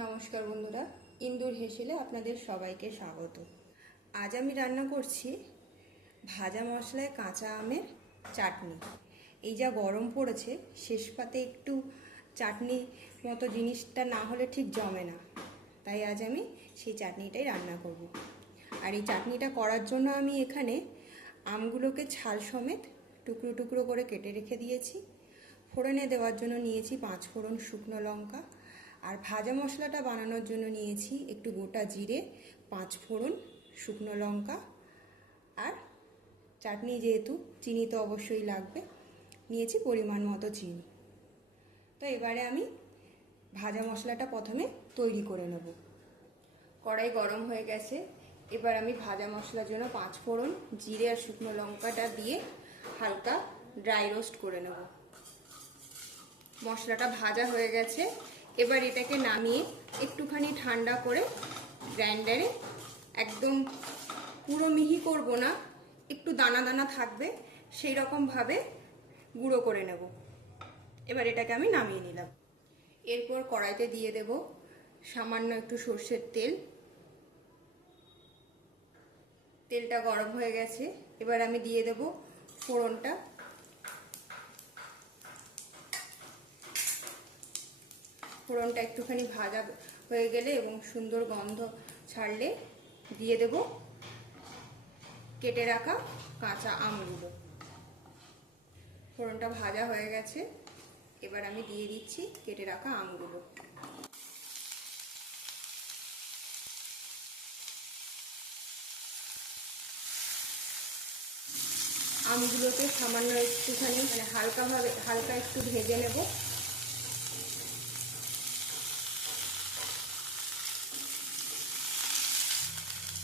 নমস্কার বন্ধুরা, ইন্দুর হেসেলে আপনাদের সবাইকে স্বাগত। আজ আমি রান্না করছি ভাজা মশলায় কাঁচা আমের চাটনি। এই যা গরম পড়েছে, শেষ পাতে একটু চাটনি মতো জিনিসটা না হলে ঠিক জমে না। তাই আজ আমি সেই চাটনিটাই রান্না করব। আর এই চাটনিটা করার জন্য আমি এখানে আমগুলোকে ছাল সমেত টুকরো টুকরো করে কেটে রেখে দিয়েছি। ফোড়নে দেওয়ার জন্য নিয়েছি পাঁচ ফোড়ন শুকনো লঙ্কা আর ভাজা মশলাটা বানানোর জন্য নিয়েছি একটু গোটা জিরে, পাঁচ ফোড়ন, শুকনো লঙ্কা আর চাটনি যেহেতু, চিনি তো অবশ্যই লাগবে। নিয়েছি পরিমাণ মতো চিনি। তো এবারে আমি ভাজা মশলাটা প্রথমে তৈরি করে নেব। কড়াই গরম হয়ে গেছে। এবার আমি ভাজা মশলার জন্য পাঁচ ফোড়ন, জিরে আর শুকনো লঙ্কাটা দিয়ে হালকা ড্রাই রোস্ট করে নেব। মশলাটা ভাজা হয়ে গেছে। এবার এটাকে নামিয়ে একটুখানি ঠান্ডা করে গ্রাইন্ডারে একদম পুরো মিহি করব না, একটু দানা দানা থাকবে, সেই রকমভাবে গুঁড়ো করে নেব। এবার এটাকে আমি নামিয়ে নিলাম। এরপর কড়াইতে দিয়ে দেব সামান্য একটু সর্ষের তেল। তেলটা গরম হয়ে গেছে, এবার আমি দিয়ে দেব ফোড়নটা। ফোড়নটা একটুখানি ভাজা হয়ে গেলে এবং সুন্দর গন্ধ ছাড়লে দিয়ে দেব। কেটে রাখা কাঁচা আমগুলো। ফোড়নটা ভাজা হয়ে গেছে। এবার আমি দিয়ে দিচ্ছি কেটে রাখা আমগুলো। আমগুলোকে সামান্য একটুখানি মানে হালকাভাবে, হালকা একটু ভেজে নেব।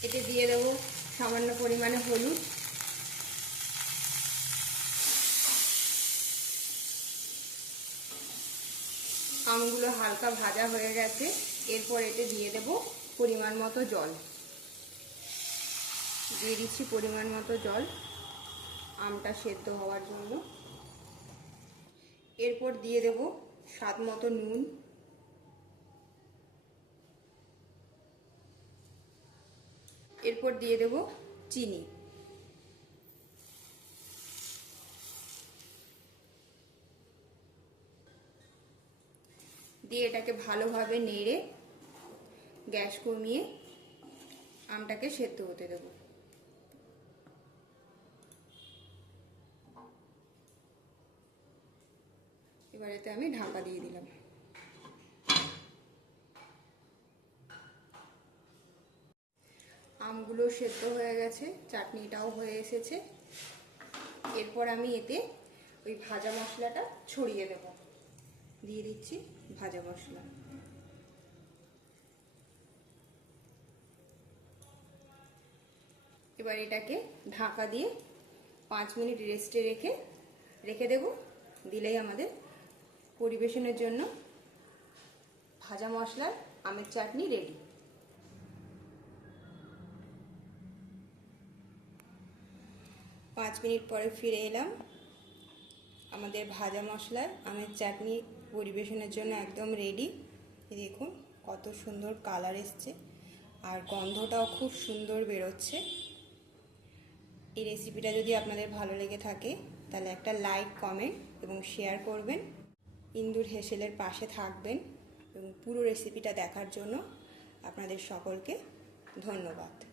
এতে দিয়ে দেব সামান্য পরিমাণে হলুদ। আমগুলো হালকা ভাজা হয়ে গেছে, এরপর এতে দিয়ে দেব পরিমাণ মতো জল। দিয়ে দিচ্ছি পরিমাণ মতো জল, আমটা সেদ্ধ হওয়ার জন্য। এরপর দিয়ে দেব স্বাদ মতো নুন। এরপর দিয়ে দেব চিনি। দিয়ে এটাকে ভালোভাবে নেড়ে গ্যাস কমিয়ে আমটাকে সেদ্ধ হতে দেব। এবার এতে আমি ঢাকা দিয়ে দিলাম। আমগুলো সেদ্ধ হয়ে গেছে, চাটনিটাও হয়ে এসেছে। এরপর আমি এতে ওই ভাজা মশলাটা ছড়িয়ে দেব। দিয়ে দিচ্ছি ভাজা মশলা। এবার এটাকে ঢাকা দিয়ে পাঁচ মিনিট রেস্টে রেখে রেখে দেব। দিলেই আমাদের পরিবেশনের জন্য ভাজা মশলার আমের চাটনি রেডি। পাঁচ মিনিট পরে ফিরে এলাম। আমাদের ভাজা মশলার, আমের চাটনি পরিবেশনের জন্য একদম রেডি দেখুন, কত সুন্দর কালার এসছে আর গন্ধটাও খুব সুন্দর বেরোচ্ছে। এই রেসিপিটা যদি আপনাদের ভালো লেগে থাকে, তাহলে একটা লাইক কমেন্ট এবং শেয়ার করবেন। ইন্দুর হেসেলের পাশে থাকবেন এবং পুরো রেসিপিটা দেখার জন্য আপনাদের সকলকে ধন্যবাদ।